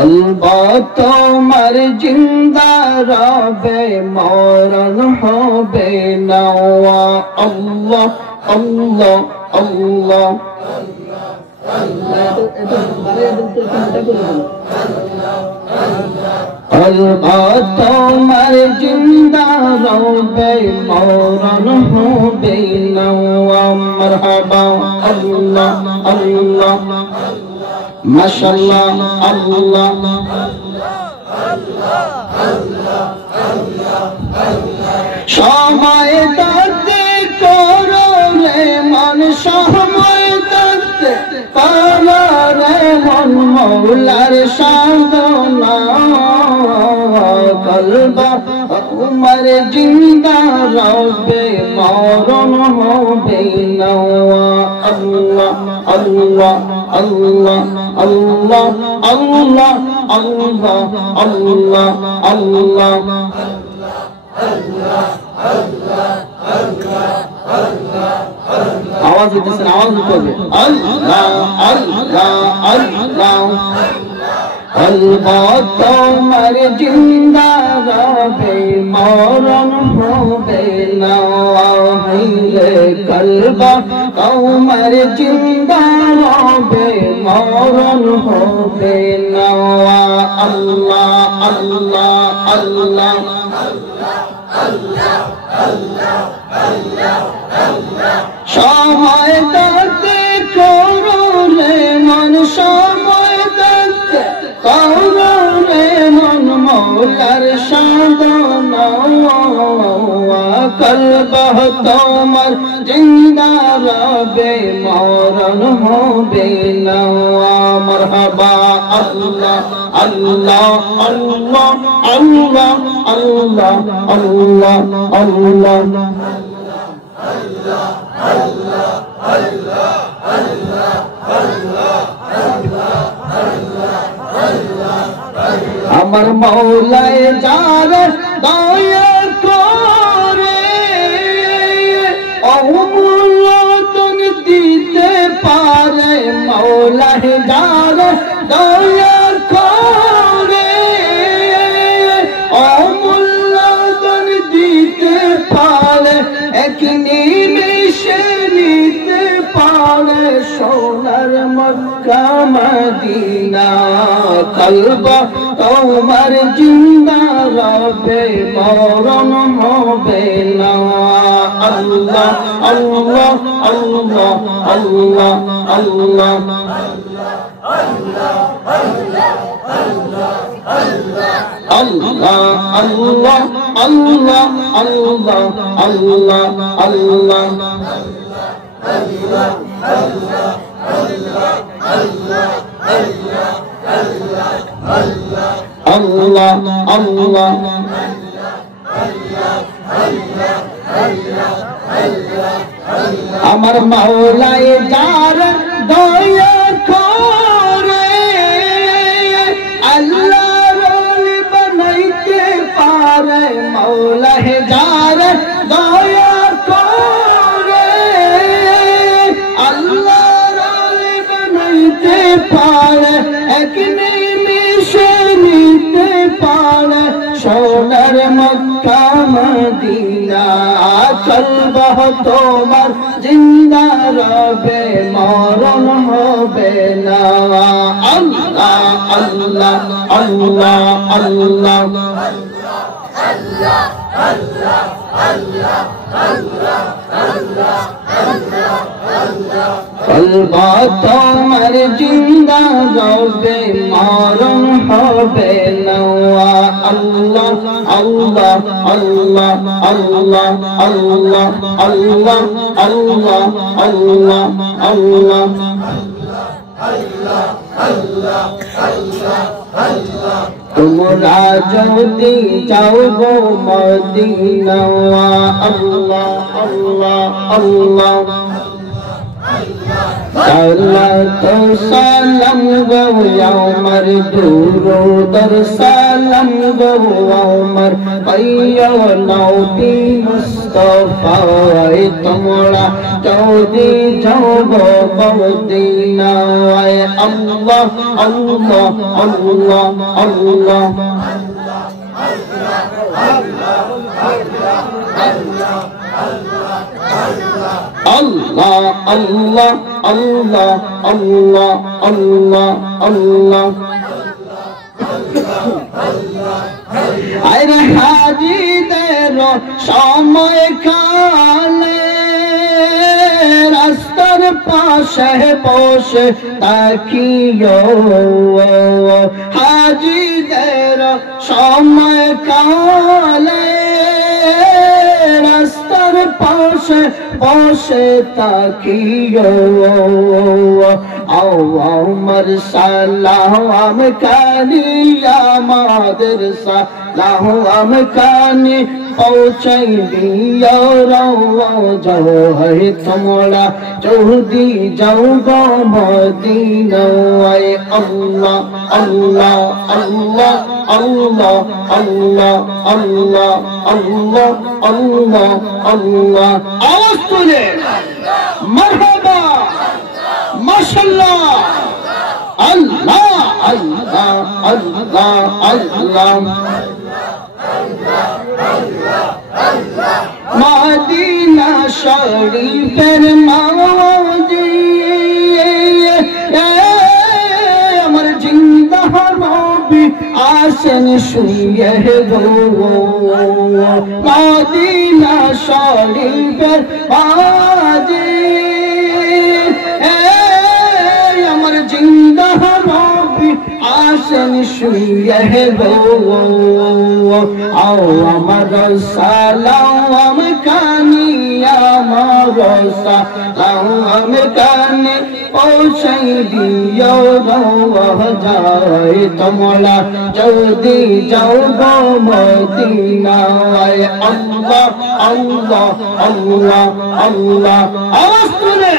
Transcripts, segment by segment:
কলবা তোমার জিন্দা রবে মরণ হবে না আল্লাহ আল্লাহ আল্লাহ কলবা তোমার জিন্দা রবে মরণ হবে না মারহাবা আল্লাহ আল্লাহ মাশাআল্লাহ আল্লাহ সময় দাতে করো রে মন সময় দাতে করো রে মন মৌলার সাধনা কলবা তোমার জিন্দা রবে মরণ হবে না আল্লাহ আল্লাহ আল্লাহ আল্লাহ আল্লাহ আল্লাহ আল্লাহ আল্লাহ আওয়াজ দিতেছেন আওয়াজ দিতে হবে আল্লাহ আল্লাহ আল্লাহ কলবা তোমার জিন্দা রবে মরণ হবে না হইলে কলবা তোমার জিন্দা রবে মরণ হবে না আল্লাহ আল্লাহ আল্লাহ সময় দাতে করো রে মন সময় দাতে করো রে মন মৌলার সাধনা কলবা তোমার জিন্দা রবে মরণ হবে না মারহাবা আল্লাহ আল্লাহ আল্লাহ আল্লাহ আল্লাহ আল্লাহ আল্লাহ আমার মৌলায় যার দয়া করে অমূল্যতন দিতে পারে মৌলায় যার দয়া করে অমূল্যতন দিতে পারে এক নিমেষে নিতে পারে সোনার মক্কা মদিনা কলবা তোমার জিন্দা রবে মরণ হবে না আল্লাহ আল্লাহ আল্লাহ আল্লাহ আল্লাহ আল্লাহ আল্লাহ আল্লাহ আল্লাহ আল্লাহ আল্লাহ আল্লাহ আল্লাহ আমার মাওলায় যার দয়া করে আল্লাহ রোল বানাইতে পারে মাওলায় যার দয়া করে আল্লাহ রোল বানাইতে পারে এক নিমিষে নিতে পারে সোনার মক্কা মদিনা কলবা তোমার জিন্দা রবে মরণ হবে না আল্লাহ আল্লাহ আল্লাহ আল্লাহ কলবা তোমার জিন্দা রবে মরণ হবে না আল্লাহ আল্লাহ আল্লাহ আল্লাহ আল্লাহ আল্লাহ আল্লাহ আল্লাহ আল্লাহ তোমরা যদি যাও গো মদিনা আল্লাহ আল্লাহ আল্লাহ সালাত সালাম গো আমার দুরুদ সালাম গো আমার পাইয়া নবী মুস্তাফা তোমরা যদি যাও মদিনায় আল্লাহ আল্লাহ আল্লাহ আল্লাহ Allah Allah Allah Allah Allah Allah আরে হাজিদের সময় কালে রাস্তার পাশে বসে তাকিও হাজিদের সময় কালে রাস্তার পাশে বসে তাকিও আমার সালাম কানি আমাদের সালাম কানি পৌঁছাই দিও যাও হে তোমরা যদি যাও গো মদিনায় আল্লাহ আল্লাহ আল্লাহ আল্লাহ আল্লাহ আল্লাহ আল্লাহ আল্লাহ আল্লাহ আওয়াজ তুলে মারহাবা মাশাআল্লাহ আল্লাহ আল্লাহ আল্লাহ আল্লাহ মদিনা শরীফের মাওজি আমার জিন্দা নবী আসেন শুয়ে গো মদিনা শরীফের মাওজি আমার জিন্দা নবী আসেন শুয়ে গো আও আমার সালাম কানি আমার সালাম কানি পৌঁছাই দিও যায় তোমরা যদি যাও গো মদিনায় আল্লাহ আল্লাহ আল্লাহ আল্লাহ আওয়াজ তুলে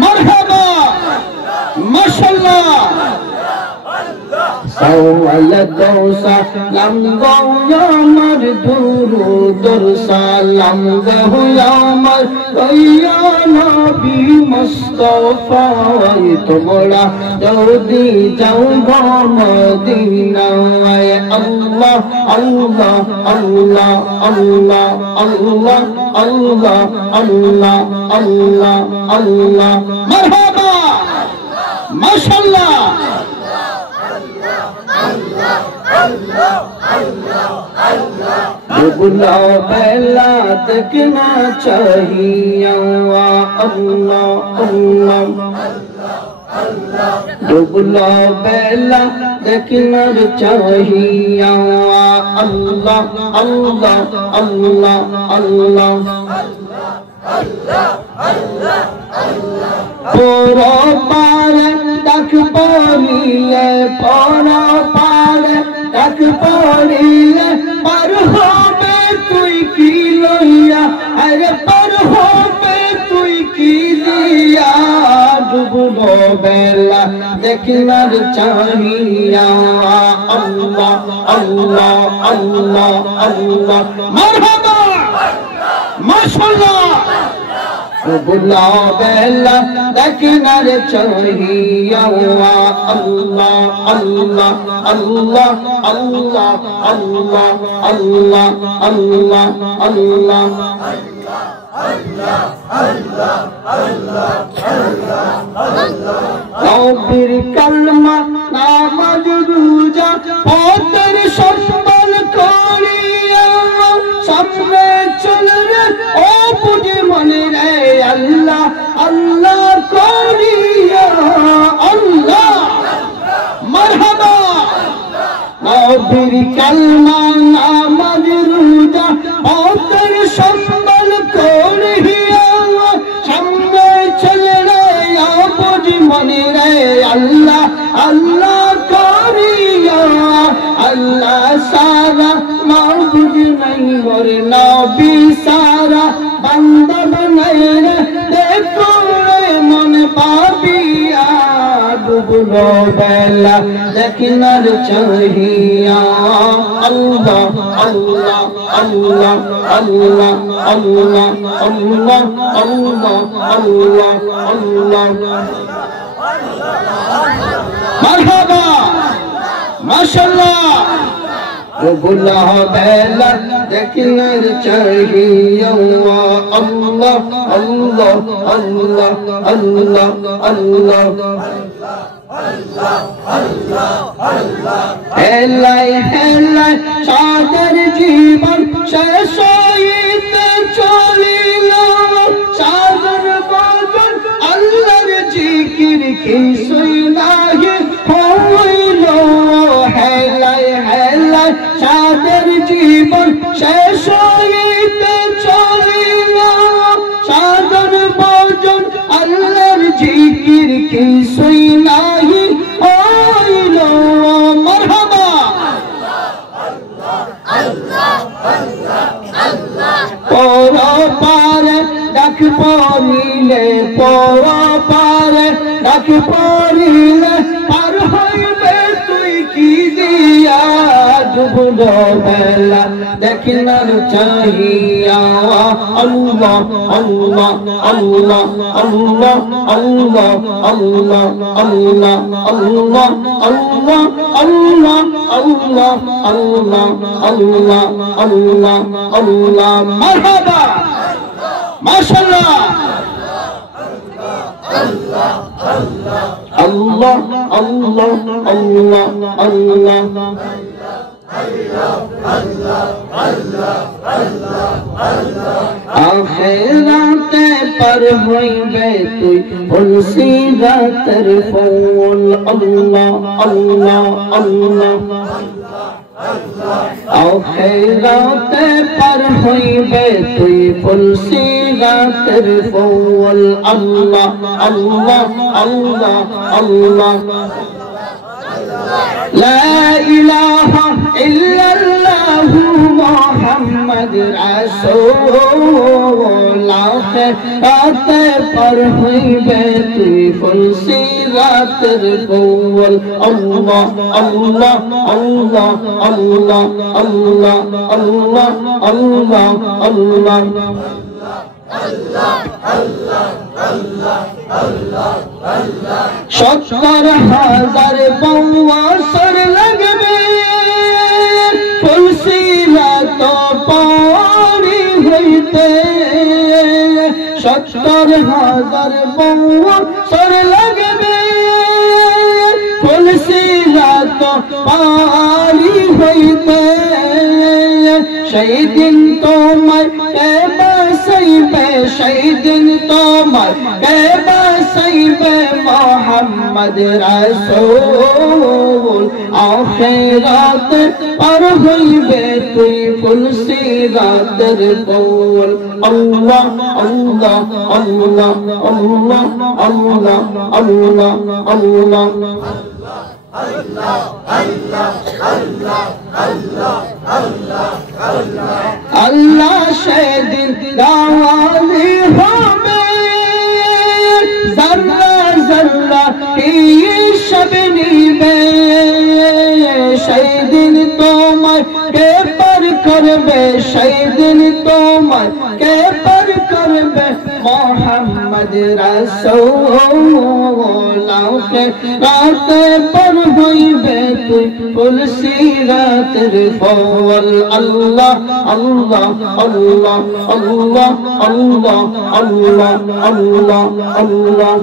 মারহাবা মাশাআল্লাহ সালাত সালাম গো আমার দুরুদ সালাম গো আমার ইয়া নবী মুস্তাফা তোমরা যদি যাও গো মদিনায় আল্লাহ আল্লাহ আল্লাহ আল্লাহ আল্লাহ আল্লাহ আল্লাহ আল্লাহ আল্লাহ মারহাবা মাশাআল্লাহ डुबला पहला देखना चाहिए अल्लाह अल्लाह डुबला पहला देखना चाहिए अल्लाह अल्लाह अल्लाह अल्लाह पोरो पारे तक पोरिए पोरो पारे तक पोरिए पर हो बे तुई की लोया अरे पर हो बे तुई की दिया डुबलो बेला देखना चाहिए अल्लाह अल्लाह अल्लाह अल्लाह मरहबा माशाअल्लाह डुबला बेला देखना चाहिए अल्लाह अल्लाह अल्लाह अल्लाह अल्लाह अल्लाह अल्लाह अल्लाह तौबीर कलमा नामाज रोजा पौतर सम्मान करिया सामने चल रे ओ बुझे मन रे अल्लाह अल्लाह करिया अल्लाह मरहबा तौबीर कलमा नामाज रोजा पौतर सम्मान करिया सामने चल रे ओ बुझे मन रे अल्लाह अल्लाह करिया अल्लाह सारा माबूद नहीं और नबी सारा बंदा बनाए रे देखो रे मन পাপিয়া ডুবলো বেলা দেখিনার চাহিয়া আল্লাহ আল্লাহ আল্লাহ আল্লাহ আল্লাহ আল্লাহ আল্লাহ আল্লাহ আল্লাহ মারহাবা মাশাআল্লাহ ডুবলো বেলা দেখিনার চাহিয়া আল্লাহ আল্লাহ আল্লাহ আল্লাহ আল্লাহ হেলাই হেলাই সাদের জীবন শেষ হইতে চলিল সাগর বাজন আল্লাহর জিকির কিছুই নাহি হইল হেলাই হেলাই সাদের জীবন শেষ হইতে চলিল সাগর বাজন আল্লাহর জিকির কিছুই নাহি হইল মারহাবা পর পারে ডাক পড়িলে পর পারে ডাক পড়িলে পার হইবে তুই কি দিয়া ডুবলো বেলা দেখিনার চাহিয়া আল্লাহ আল্লাহ আল্লাহ আল্লাহ আল্লাহ আল্লাহ আল্লাহ আল্লাহ আল্লাহ আল্লাহ আল্লাহ আল্লাহ আল্লাহ আল্লাহ আল্লাহ মারহাবা মাশাআল্লাহ আল্লাহ আল্লাহ আল্লাহ আল্লাহ আখিরাতে পার হইবে তুই ফুলসিরাতের ফুল আল্লাহ আল্লাহ আল্লাহ আখিরাতে পার হইবে তুই ফুলসিরাতের ফুল আল্লাহ আল্লাহ আল্লাহ আল্লাহ لا إله إلا الله محمد رسول الله آتے پر ہوئے تُوی فلسیرات رفول اللہ اللہ اللہ اللہ اللہ اللہ اللہ اللہ সত্তর হাজার বছর লাগবে ফুলসিরাত পারি হইতে 70,000 বছর লাগবে ফুলসিরাত পারি হইতে সেই দিন তোমার কে বাসাইবে সেই দিন তোমার কে বাসাইবে মোহাম্মদ রাসূল আখিরাত পার হইবে তুই ফুলসিরাতের ফুল আল্লাহ আল্লাহ আল্লাহ আল্লাহ আল্লাহ আল্লাহ আল্লাহ Allah Allah Allah Allah Allah Allah Allah সেদিন গাওয়ালি হবে জাররা জাররা হিসাব নিবে সেদিন তোমার কে পার করবে সেদিন তোমার কে পার করবে মোহাম্মদ রাসূল রাতে পার হইবে তুই ফুলসিরাতের ফুল আল্লাহ আল্লাহ আল্লাহ আল্লাহ আল্লাহ আল্লাহ আল্লাহ আল্লাহ